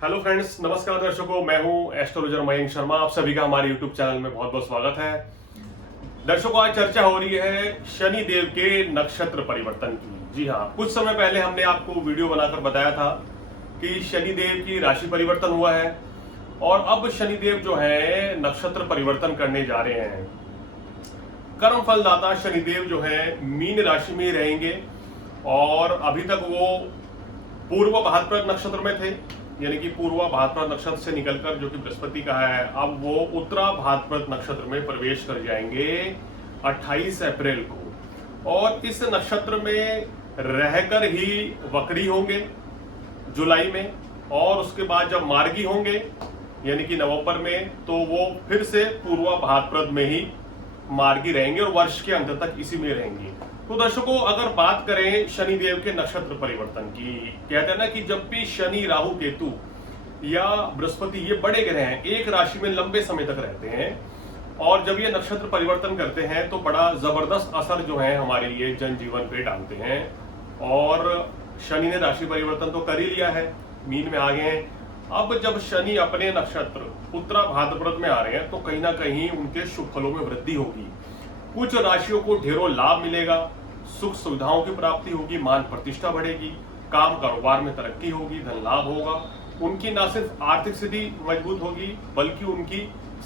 Hello friends, नमस्कार दर्शकों। मैं हूं एस्ट्रोलॉजर मयंक शर्मा। आप सभी का हमारे यूट्यूब चैनल में बहुत बहुत स्वागत है। दर्शकों, आज चर्चा हो रही है शनि देव के नक्षत्र परिवर्तन की। जी हाँ, कुछ समय पहले हमने आपको वीडियो बनाकर बताया था कि शनि देव की राशि परिवर्तन हुआ है और अब शनि देव जो है नक्षत्र परिवर्तन करने जा रहे हैं। कर्म फलदाता शनिदेव जो है मीन राशि में रहेंगे और अभी तक वो पूर्व भाद्रपद नक्षत्र में थे, यानी कि पूर्वा भाद्रपद नक्षत्र से निकलकर, जो कि बृहस्पति का है, अब वो उत्तरा भाद्रपद नक्षत्र में प्रवेश कर जाएंगे 28 अप्रैल को। और इस नक्षत्र में रहकर ही वक्री होंगे जुलाई में, और उसके बाद जब मार्गी होंगे यानी कि नवंबर में, तो वो फिर से पूर्वा भाद्रपद में ही मार्गी रहेंगे और वर्ष के अंत तक इसी में रहेंगे। तो दर्शकों, अगर बात करें शनि देव के नक्षत्र परिवर्तन की, कहते हैं ना कि जब भी शनि, राहु, केतु या बृहस्पति, ये बड़े ग्रह हैं, एक राशि में लंबे समय तक रहते हैं और जब ये नक्षत्र परिवर्तन करते हैं तो बड़ा जबरदस्त असर जो है हमारे लिए जनजीवन पे डालते हैं। और शनि ने राशि परिवर्तन तो कर ही लिया है, मीन में आ गए हैं। अब जब शनि अपने नक्षत्र उत्तरा भाद्रपद में आ रहे हैं तो कहीं ना कहीं उनके शुभ फलों में वृद्धि होगी। कुछ राशियों को ढेरों लाभ मिलेगा, सुख सुविधाओं की प्राप्ति होगी, मान प्रतिष्ठा बढ़ेगी, काम कारोबार में तरक्की होगी, धन लाभ होगा। उनकी न सिर्फ आर्थिक स्थिति मजबूत होगी बल्कि उनकी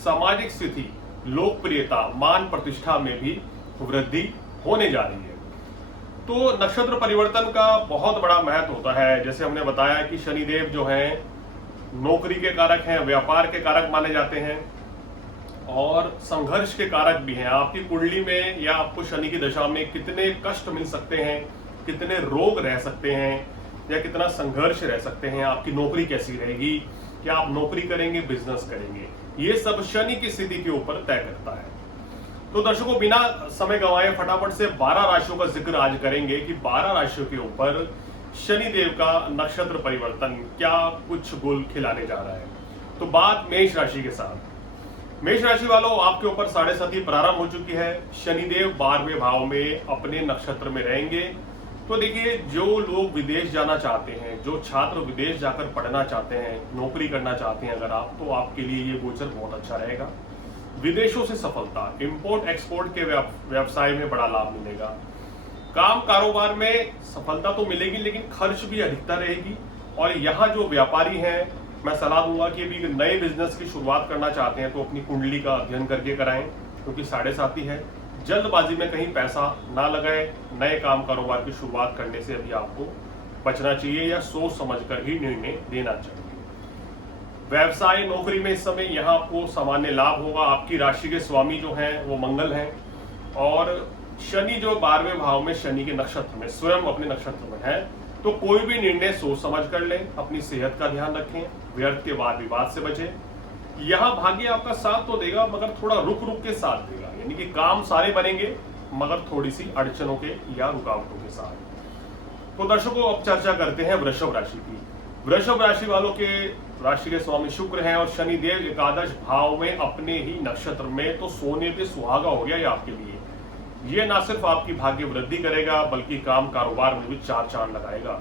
सामाजिक स्थिति, लोकप्रियता, मान प्रतिष्ठा में भी वृद्धि होने जा रही है। तो नक्षत्र परिवर्तन का बहुत बड़ा महत्व होता है। जैसे हमने बताया कि शनिदेव जो है नौकरी के कारक हैं, व्यापार के कारक माने जाते हैं और संघर्ष के कारक भी हैं। आपकी कुंडली में या आपको शनि की दशा में कितने कष्ट मिल सकते हैं, कितने रोग रह सकते हैं या कितना संघर्ष रह सकते हैं, आपकी नौकरी कैसी रहेगी, क्या आप नौकरी करेंगे, बिजनेस करेंगे, ये सब शनि की स्थिति के ऊपर तय करता है। तो दर्शकों, बिना समय गंवाए फटाफट से 12 राशियों का जिक्र आज करेंगे कि 12 राशियों के ऊपर शनि देव का नक्षत्र परिवर्तन क्या कुछ गुल खिलाने जा रहा है। तो बात मेष राशि के साथ। मेष राशि वालों, आपके ऊपर 7.5 प्रारंभ हो चुकी है। शनिदेव 12वें भाव में अपने नक्षत्र में रहेंगे। तो देखिए, जो लोग विदेश जाना चाहते हैं, जो छात्र विदेश जाकर पढ़ना चाहते हैं, नौकरी करना चाहते हैं अगर आप, तो आपके लिए ये गोचर बहुत अच्छा रहेगा। विदेशों से सफलता, इंपोर्ट एक्सपोर्ट के व्यवसाय में बड़ा लाभ मिलेगा। काम कारोबार में सफलता तो मिलेगी लेकिन खर्च भी अधिकता रहेगी। और यहाँ जो व्यापारी हैं, मैं सलाह दूंगा कि अभी नए बिजनेस की शुरुआत करना चाहते हैं तो अपनी कुंडली का अध्ययन करके कराएं, क्योंकि 7.5 है। जल्दबाजी में कहीं पैसा ना लगाएं। नए काम कारोबार की शुरुआत करने से अभी आपको बचना चाहिए या सोच समझकर ही निर्णय देना चाहिए। व्यवसाय, नौकरी में इस समय यहाँ आपको सामान्य लाभ होगा। आपकी राशि के स्वामी जो हैं वो मंगल हैं और शनि जो 12वें भाव में शनि के नक्षत्र में, स्वयं अपने नक्षत्र में है। तो कोई भी निर्णय सोच समझ कर लें, अपनी सेहत का ध्यान रखें, व्यर्थ के वाद विवाद से बचें। यहाँ भाग्य आपका साथ तो देगा मगर थोड़ा रुक रुक के साथ देगा, यानी कि काम सारे बनेंगे मगर थोड़ी सी अड़चनों के या रुकावटों के साथ। तो दर्शकों, अब चर्चा करते हैं वृषभ राशि की। वृषभ राशि वालों के राशि के स्वामी शुक्र हैं और शनिदेव एकादश भाव में अपने ही नक्षत्र में, तो सोने पे सुहागा हो गया ये आपके लिए। ये ना सिर्फ आपकी भाग्य वृद्धि करेगा बल्कि काम कारोबार में भी चार चांद लगाएगा।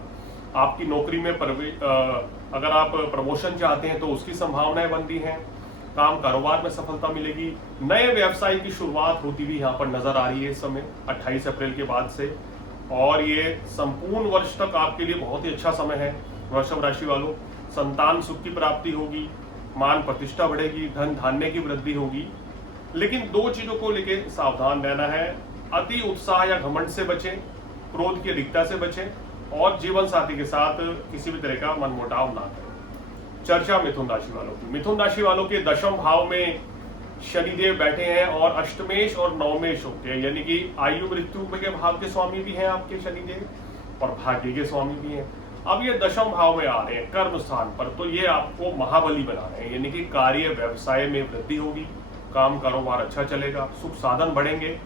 आपकी नौकरी में अगर आप प्रमोशन चाहते हैं तो उसकी संभावनाएं बनती हैं। काम कारोबार में सफलता मिलेगी। नए व्यवसाय की शुरुआत होती हुई यहाँ पर नजर आ रही है इस समय 28 अप्रैल के बाद से, और ये संपूर्ण वर्ष तक आपके लिए बहुत ही अच्छा समय है। वृषभ राशि वालों, संतान सुख की प्राप्ति होगी, मान प्रतिष्ठा बढ़ेगी, धन धान्य की वृद्धि होगी। लेकिन दो चीजों को लेके सावधान रहना है। अति उत्साह या घमंड से बचें, क्रोध की अधिकता से बचें और जीवन साथी के साथ किसी भी तरह का मनमुटाव ना करें। चर्चा मिथुन राशि वालों की। मिथुन राशि वालों के 10वें भाव में शनिदेव बैठे हैं और अष्टमेश और नवमेश होते हैं, यानी कि आयु मृत्यु के भाव के स्वामी भी हैं आपके शनिदेव और भाग्य के स्वामी भी हैं। अब ये 10वें भाव में आ रहे हैं कर्म स्थान पर, तो ये आपको महाबली बना रहे हैं, यानी कि कार्य व्यवसाय में वृद्धि होगी, काम कारोबार अच्छा चलेगा, सुख साधन बढ़ेंगे,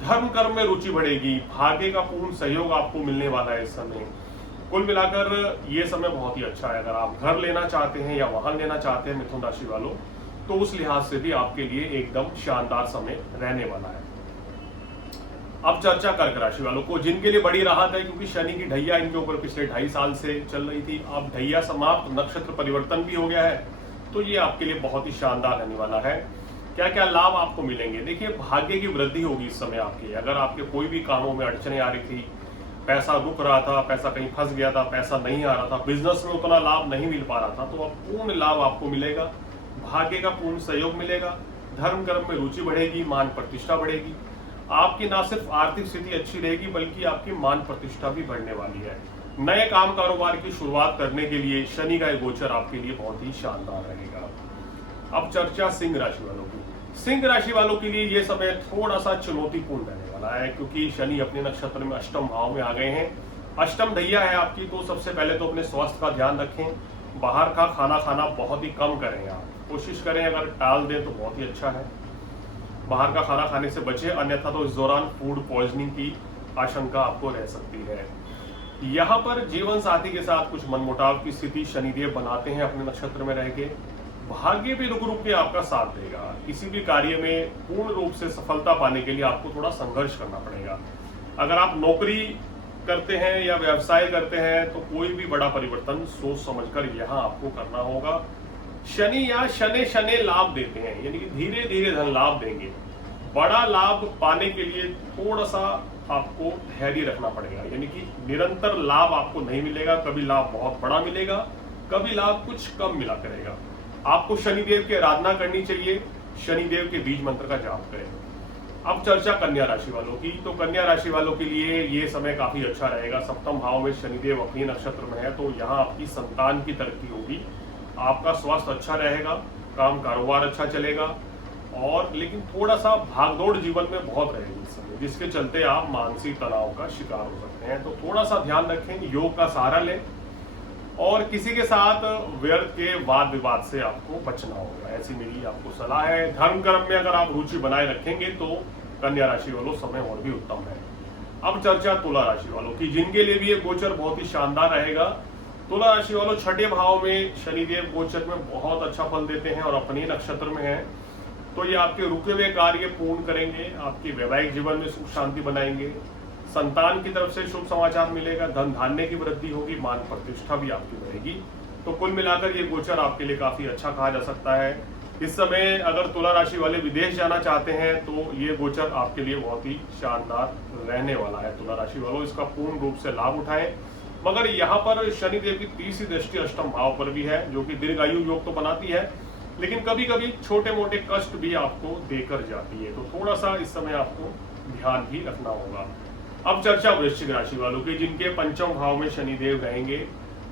धर्म कर्म में रुचि बढ़ेगी, भाग्य का पूर्ण सहयोग आपको मिलने वाला है इस समय। कुल मिलाकर ये समय बहुत ही अच्छा है। अगर आप घर लेना चाहते हैं या वाहन लेना चाहते हैं मिथुन राशि वालों, तो उस लिहाज से भी आपके लिए एकदम शानदार समय रहने वाला है। अब चर्चा कर्क राशि वालों को, जिनके लिए बड़ी राहत है क्योंकि शनि की ढैया इनके ऊपर पिछले 2.5 साल से चल रही थी। अब ढैया समाप्त, नक्षत्र परिवर्तन भी हो गया है, तो ये आपके लिए बहुत ही शानदार रहने वाला है। क्या क्या लाभ आपको मिलेंगे? देखिए, भाग्य की वृद्धि होगी इस समय आपकी। अगर आपके कोई भी कामों में अड़चने आ रही थी, पैसा रुक रहा था, पैसा कहीं फंस गया था, पैसा नहीं आ रहा था, बिजनेस में उतना लाभ नहीं मिल पा रहा था, तो अब पूर्ण लाभ आपको मिलेगा। भाग्य का पूर्ण सहयोग मिलेगा, धर्म कर्म में रुचि बढ़ेगी, मान प्रतिष्ठा बढ़ेगी। आपकी ना सिर्फ आर्थिक स्थिति अच्छी रहेगी बल्कि आपकी मान प्रतिष्ठा भी बढ़ने वाली है। नए काम कारोबार की शुरुआत करने के लिए शनि का गोचर आपके लिए बहुत ही शानदार रहेगा। अब चर्चा सिंह राशि वालों की। सिंह राशि वालों के लिए यह समय थोड़ा सा चुनौतीपूर्ण रहने वाला है क्योंकि शनि अपने नक्षत्र में अष्टम भाव में आ गए हैं। अष्टम ढैया है आपकी, तो सबसे पहले तो अपने स्वास्थ्य का ध्यान रखें। बाहर का खाना खाना बहुत ही कम करें, आप कोशिश करें, अगर टाल दें तो बहुत ही अच्छा है। बाहर का खाना खाने से बचें, अन्यथा तो इस दौरान फूड पॉइजनिंग की आशंका आपको रह सकती है। यहाँ पर जीवन साथी के साथ कुछ मनमुटाव की स्थिति शनिदेव बनाते हैं अपने नक्षत्र में रह के। भाग्य भी रुक रुक के आपका साथ देगा। किसी भी कार्य में पूर्ण रूप से सफलता पाने के लिए आपको थोड़ा संघर्ष करना पड़ेगा। अगर आप नौकरी करते हैं या व्यवसाय करते हैं तो कोई भी बड़ा परिवर्तन सोच समझकर यहाँ आपको करना होगा। शनि या शनि शनि लाभ देते हैं, यानी कि धीरे धीरे धन लाभ देंगे। बड़ा लाभ पाने के लिए थोड़ा सा आपको धैर्य रखना पड़ेगा, यानी कि निरंतर लाभ आपको नहीं मिलेगा। कभी लाभ बहुत बड़ा मिलेगा, कभी लाभ कुछ कम मिला करेगा। आपको शनिदेव की आराधना करनी चाहिए, शनिदेव के बीज मंत्र का जाप करें। अब चर्चा कन्या राशि वालों की, तो कन्या राशि वालों के लिए ये समय काफी अच्छा रहेगा। सप्तम भाव में शनिदेव अपनी नक्षत्र में है, तो यहाँ आपकी संतान की तरक्की होगी, आपका स्वास्थ्य अच्छा रहेगा, काम कारोबार अच्छा चलेगा, और लेकिन थोड़ा सा भागदौड़ जीवन में बहुत रहेगी इस समय, जिसके चलते आप मानसिक तनाव का शिकार हो सकते हैं। तो थोड़ा सा ध्यान रखें, योग का सहारा लें, और किसी के साथ व्यर्थ के वाद विवाद से आपको बचना होगा, ऐसी मेरी आपको सलाह है। धर्म कर्म में अगर आप रुचि बनाए रखेंगे तो कन्या राशि वालों समय और भी उत्तम है। अब चर्चा तुला राशि वालों की, जिनके लिए भी ये गोचर बहुत ही शानदार रहेगा। तुला राशि वालों, छठे भाव में शनिदेव गोचर में बहुत अच्छा फल देते हैं और अपने नक्षत्र में है, तो ये आपके रुके हुए कार्य पूर्ण करेंगे, आपके वैवाहिक जीवन में सुख शांति बनाएंगे, संतान की तरफ से शुभ समाचार मिलेगा, धन धान्य की वृद्धि होगी, मान प्रतिष्ठा भी आपकी बढ़ेगी। तो कुल मिलाकर ये गोचर आपके लिए काफी अच्छा कहा जा सकता है। इस समय अगर तुला राशि वाले विदेश जाना चाहते हैं तो ये गोचर आपके लिए बहुत ही शानदार रहने वाला है। तुला राशि वालों, इसका पूर्ण रूप से लाभ उठाएं। मगर यहाँ पर शनिदेव की तीसरी दृष्टि अष्टम भाव पर भी है, जो कि दीर्घायु योग तो बनाती है, लेकिन कभी कभी छोटे मोटे कष्ट भी आपको देकर जाती है, तो थोड़ा सा इस समय आपको ध्यान भी रखना होगा। अब चर्चा वृश्चिक राशि वालों की, जिनके पंचम भाव में शनिदेव रहेंगे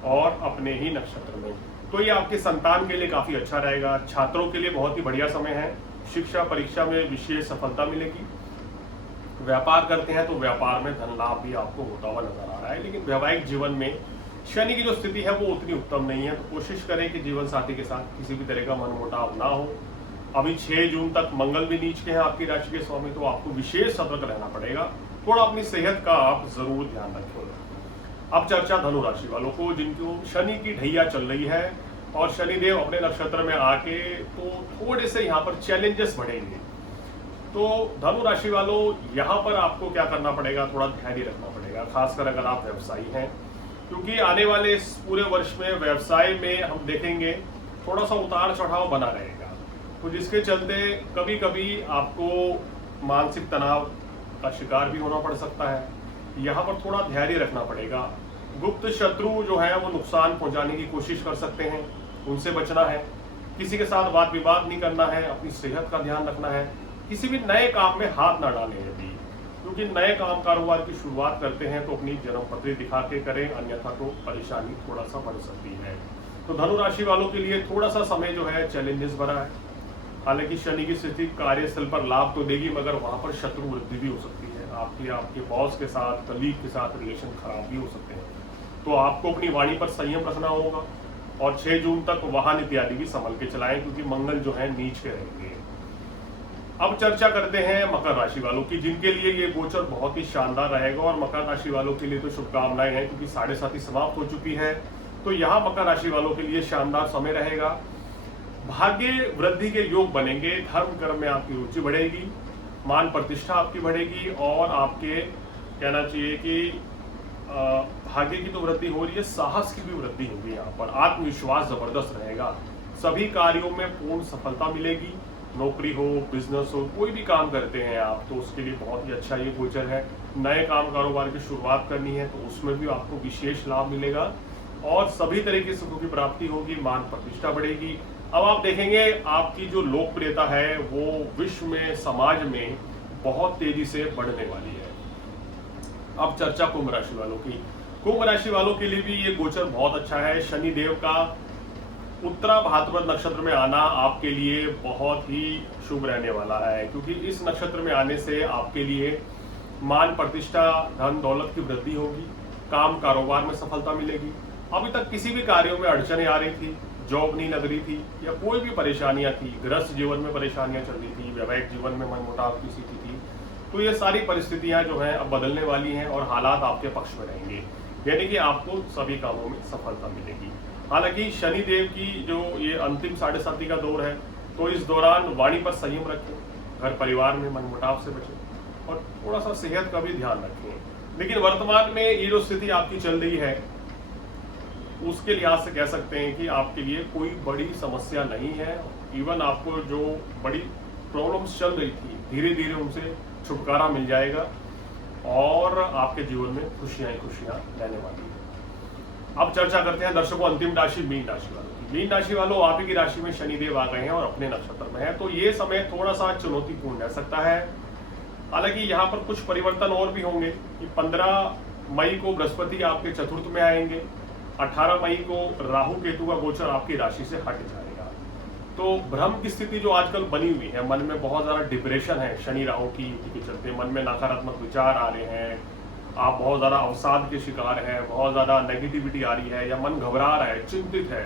और अपने ही नक्षत्र में, तो ये आपके संतान के लिए काफी अच्छा रहेगा। छात्रों के लिए बहुत ही बढ़िया समय है, शिक्षा परीक्षा में विशेष सफलता मिलेगी। व्यापार करते हैं तो व्यापार में धन लाभ भी आपको होता हुआ नजर आ रहा है, लेकिन वैवाहिक जीवन में शनि की जो स्थिति है वो उतनी उत्तम नहीं है, तो कोशिश करें कि जीवन साथी के साथ किसी भी तरह का मनमुटाव ना हो। अभी 6 जून तक मंगल भी नीच के हैं आपकी राशि के स्वामी, तो आपको विशेष सतर्क रहना पड़ेगा। थोड़ा अपनी सेहत का आप जरूर ध्यान रखें। अब चर्चा धनु राशि वालों को, जिनको शनि की ढैया चल रही है और शनिदेव अपने नक्षत्र में आके तो थोड़े से यहाँ पर चैलेंजेस बढ़ेंगे। तो धनु राशि वालों, यहाँ पर आपको क्या करना पड़ेगा, थोड़ा धैर्य रखना पड़ेगा, खासकर अगर आप व्यवसायी हैं, क्योंकि आने वाले इस पूरे वर्ष में व्यवसाय में हम देखेंगे थोड़ा सा उतार चढ़ाव बना रहेगा, तो जिसके चलते कभी कभी आपको मानसिक तनाव का शिकार भी होना पड़ सकता है। यहाँ पर थोड़ा धैर्य रखना पड़ेगा। गुप्त शत्रु जो है वो नुकसान पहुंचाने की कोशिश कर सकते हैं, उनसे बचना है। किसी के साथ वाद विवाद नहीं करना है, अपनी सेहत का ध्यान रखना है। किसी भी नए काम में हाथ ना डालें यदि, क्योंकि नए काम कारोबार की शुरुआत करते हैं तो अपनी जन्म पत्री दिखा के करें, अन्यथा तो परेशानी थोड़ा सा बढ़ सकती है। तो धनु राशि वालों के लिए थोड़ा सा समय जो है चैलेंजेस भरा है। हालांकि शनि की स्थिति कार्यस्थल पर लाभ तो देगी, मगर वहां पर शत्रु वृद्धि भी हो सकती है। आपके बॉस के साथ, कलीग के साथ रिलेशन खराब भी हो सकते हैं, तो आपको अपनी वाणी पर संयम रखना होगा। और 6 जून तक वाहन इत्यादि भी संभल के चलाएं, क्योंकि मंगल जो है नीच के रहेंगे। अब चर्चा करते हैं मकर राशि वालों की, जिनके लिए ये गोचर बहुत ही शानदार रहेगा। और मकर राशि वालों के लिए तो शुभकामनाएं हैं, क्योंकि 7.5 समाप्त हो चुकी है, तो यहाँ मकर राशि वालों के लिए शानदार समय रहेगा। भाग्य वृद्धि के योग बनेंगे, धर्म कर्म में आपकी रुचि बढ़ेगी, मान प्रतिष्ठा आपकी बढ़ेगी और आपके कहना चाहिए कि भाग्य की तो वृद्धि हो रही है, साहस की भी वृद्धि होगी। यहाँ पर आत्मविश्वास जबरदस्त रहेगा, सभी कार्यों में पूर्ण सफलता मिलेगी। नौकरी हो, बिजनेस हो, कोई भी काम करते हैं आप तो उसके लिए बहुत ही अच्छा ये गोचर है। नए काम कारोबार की शुरुआत करनी है तो उसमें भी आपको विशेष लाभ मिलेगा और सभी तरह की सुखों की प्राप्ति होगी, मान प्रतिष्ठा बढ़ेगी। अब आप देखेंगे आपकी जो लोकप्रियता है वो विश्व में, समाज में बहुत तेजी से बढ़ने वाली है। अब चर्चा कुंभ राशि वालों की। कुंभ राशि वालों के लिए भी ये गोचर बहुत अच्छा है। शनि देव का उत्तरा भाद्रपद नक्षत्र में आना आपके लिए बहुत ही शुभ रहने वाला है, क्योंकि इस नक्षत्र में आने से आपके लिए मान प्रतिष्ठा, धन दौलत की वृद्धि होगी, काम कारोबार में सफलता मिलेगी। अभी तक किसी भी कार्यों में अड़चने आ रही थी, जॉब नहीं लग रही थी या कोई भी परेशानियां थी, गृहस्थ जीवन में परेशानियां चल रही थी, वैवाहिक जीवन में मनमुटाव की स्थिति थी, तो ये सारी परिस्थितियां जो हैं अब बदलने वाली हैं और हालात आपके पक्ष में रहेंगे, यानी कि आपको सभी कामों में सफलता मिलेगी। हालांकि शनि देव की जो ये अंतिम 7.5 का दौर है, तो इस दौरान वाणी पर संयम रखें, घर परिवार में मनमुटाव से बचें और थोड़ा सा सेहत का भी ध्यान रखें। लेकिन वर्तमान में ये जो स्थिति आपकी चल रही है उसके लिहाज से कह सकते हैं कि आपके लिए कोई बड़ी समस्या नहीं है। इवन आपको जो बड़ी प्रॉब्लम्स चल रही थी धीरे धीरे उनसे छुटकारा मिल जाएगा और आपके जीवन में खुशियां खुशियां रहने वाली है। अब चर्चा करते हैं दर्शकों अंतिम राशि मीन राशि वालों की। मीन राशि वालों, आप ही की राशि में शनिदेव आ गए हैं और अपने नक्षत्र में है, तो ये समय थोड़ा सा चुनौतीपूर्ण रह सकता है। हालांकि यहाँ पर कुछ परिवर्तन और भी होंगे कि 15 मई को बृहस्पति आपके चतुर्थ में आएंगे, 18 मई को राहु केतु का गोचर आपकी राशि से हट जाएगा। तो भ्रम की स्थिति जो आजकल बनी हुई है, मन में बहुत ज्यादा डिप्रेशन है, शनि राहु की युति के चलते मन में नकारात्मक विचार आ रहे हैं, आप बहुत ज्यादा अवसाद के शिकार हैं, बहुत ज्यादा नेगेटिविटी आ रही है या मन घबरा रहा है, चिंतित है,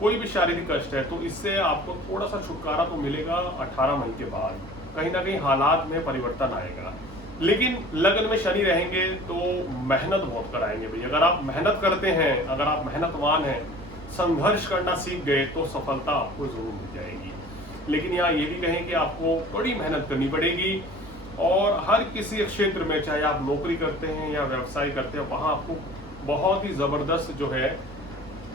कोई भी शारीरिक कष्ट है, तो इससे आपको थोड़ा सा छुटकारा तो मिलेगा 18 मई के बाद। कहीं ना कहीं हालात में परिवर्तन आएगा। लेकिन लग्न में शनि रहेंगे तो मेहनत बहुत कराएंगे भाई। अगर आप मेहनत करते हैं, अगर आप मेहनतवान हैं, संघर्ष करना सीख गए तो सफलता आपको जरूर मिल जाएगी। लेकिन यहाँ ये भी कहें कि आपको बड़ी मेहनत करनी पड़ेगी और हर किसी क्षेत्र में, चाहे आप नौकरी करते हैं या व्यवसाय करते हैं, वहाँ आपको बहुत ही जबरदस्त जो है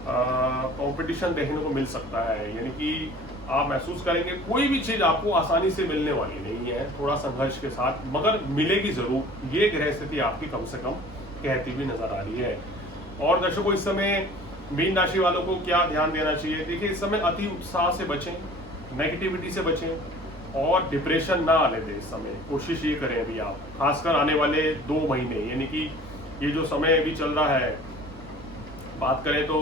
कंपटीशन देखने को मिल सकता है। यानी कि आप महसूस करेंगे कोई भी चीज आपको आसानी से मिलने वाली नहीं है, थोड़ा संघर्ष के साथ, मगर मिलेगी जरूर। ये ग्रह स्थिति आपकी कम से कम कहती भी नजर आ रही है। और दर्शकों, इस समय मीन राशि वालों को क्या ध्यान देना चाहिए? देखिए, इस समय अति उत्साह से बचें, नेगेटिविटी से बचें और डिप्रेशन ना आने दें। इस समय कोशिश ये करें अभी आप, खासकर आने वाले 2 महीने, यानी कि ये जो समय अभी चल रहा है, बात करें तो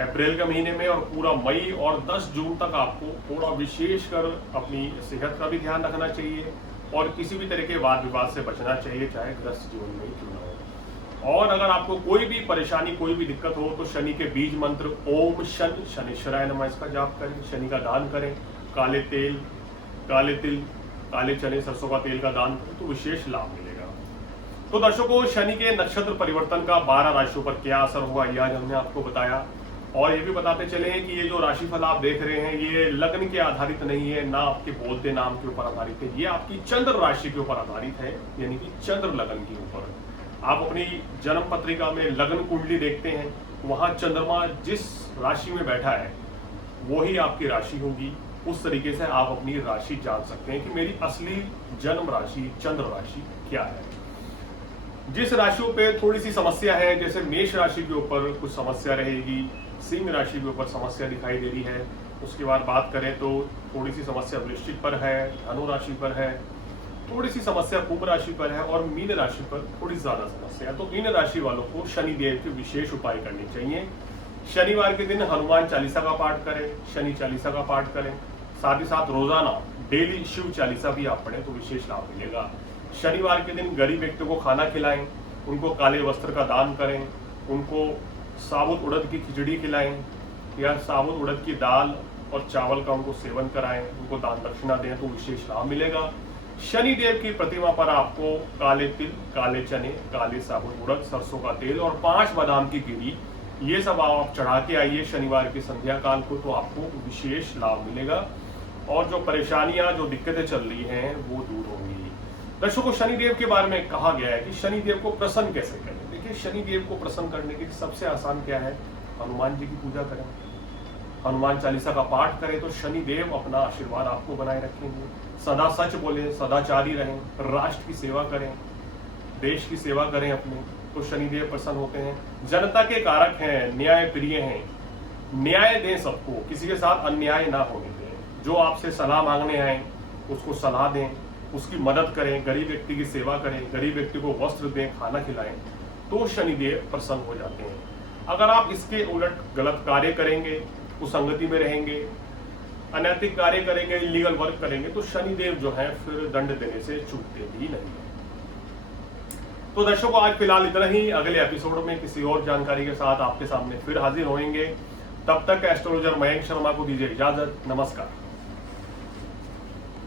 अप्रैल के महीने में और पूरा मई और 10 जून तक आपको थोड़ा विशेष कर अपनी सेहत का भी ध्यान रखना चाहिए और किसी भी तरह के वाद विवाद से बचना चाहिए, चाहे गृहस्थ जीवन में क्यों ना हो। और अगर आपको कोई भी परेशानी, कोई भी दिक्कत हो तो शनि के बीज मंत्र ओम शन शनिश्चराय नमः इसका जाप करें, शनि का दान करें, काले तेल, काले तिल, काले चने, सरसों का तेल का दान करें तो विशेष लाभ मिलेगा। तो दर्शकों, शनि के नक्षत्र परिवर्तन का 12 राशियों पर क्या असर होगा ये आज हमने आपको बताया। और ये भी बताते चले हैं कि ये जो राशिफल आप देख रहे हैं ये लग्न के आधारित नहीं है, ना आपके बोलते नाम के ऊपर आधारित है, ये आपकी चंद्र राशि के ऊपर आधारित है, यानी कि चंद्र लगन के ऊपर। आप अपनी जन्म पत्रिका में लग्न कुंडली देखते हैं, वहां चंद्रमा जिस राशि में बैठा है वो ही आपकी राशि होगी। उस तरीके से आप अपनी राशि जान सकते हैं कि मेरी असली जन्म राशि चंद्र राशि क्या है। जिस राशियों पे थोड़ी सी समस्या है, जैसे मेष राशि के ऊपर कुछ समस्या रहेगी, सिंह राशि के ऊपर समस्या दिखाई दे रही है, उसके बाद बात करें तो थोड़ी सी समस्या वृश्चिक पर है, धनु राशि पर है, थोड़ी सी समस्या कुंभ राशि पर है और मीन राशि पर थोड़ी ज्यादा समस्या है। तो इन राशि वालों को शनि देव के विशेष उपाय करने चाहिए। शनिवार के दिन हनुमान चालीसा का पाठ करें, शनि चालीसा का पाठ करें, साथ ही साथ रोजाना डेली शिव चालीसा भी आप पढ़ें तो विशेष लाभ मिलेगा। शनिवार के दिन गरीब व्यक्ति को खाना खिलाएं, उनको काले वस्त्र का दान करें, उनको साबुत उड़द की खिचड़ी खिलाएं या साबुत उड़द की दाल और चावल का उनको सेवन कराएं, उनको दान दक्षिणा दें तो विशेष लाभ मिलेगा। शनि देव की प्रतिमा पर आपको काले तिल, काले चने, काले साबुत उड़द, सरसों का तेल और 5 बादाम की गिरी, ये सब आप चढ़ा के आइए शनिवार की संध्या काल को, तो आपको विशेष लाभ मिलेगा। और जो परेशानियां, जो दिक्कतें चल रही हैं वो दूर होंगी। दर्शकों, शनिदेव के बारे में कहा गया है कि शनिदेव को प्रसन्न कैसे करें। देखिए, शनिदेव को प्रसन्न करने के सबसे आसान क्या है, हनुमान जी की पूजा करें, हनुमान चालीसा का पाठ करें तो शनिदेव अपना आशीर्वाद आपको बनाए रखेंगे। सदा सच बोलें, सदाचारी रहें, राष्ट्र की सेवा करें, देश की सेवा करें अपने, तो शनिदेव प्रसन्न होते हैं। जनता के कारक हैं, न्याय प्रिय हैं, न्याय दें सबको, किसी के साथ अन्याय ना होने दें। जो आपसे सलाह मांगने आए उसको सलाह दें, उसकी मदद करें, गरीब व्यक्ति की सेवा करें, गरीब व्यक्ति को वस्त्र दें, खाना खिलाएं, तो शनिदेव प्रसन्न हो जाते हैं। अगर आप इसके उलट गलत कार्य करेंगे, कुसंगति में रहेंगे, अनैतिक कार्य करेंगे, इलीगल वर्क करेंगे, तो शनिदेव जो है फिर दंड देने से चूकते भी नहीं है। तो दर्शकों, आज फिलहाल इतना ही। अगले एपिसोड में किसी और जानकारी के साथ आपके सामने फिर हाजिर होंगे। तब तक एस्ट्रोलॉजर मयंक शर्मा को दीजिए इजाजत। नमस्कार।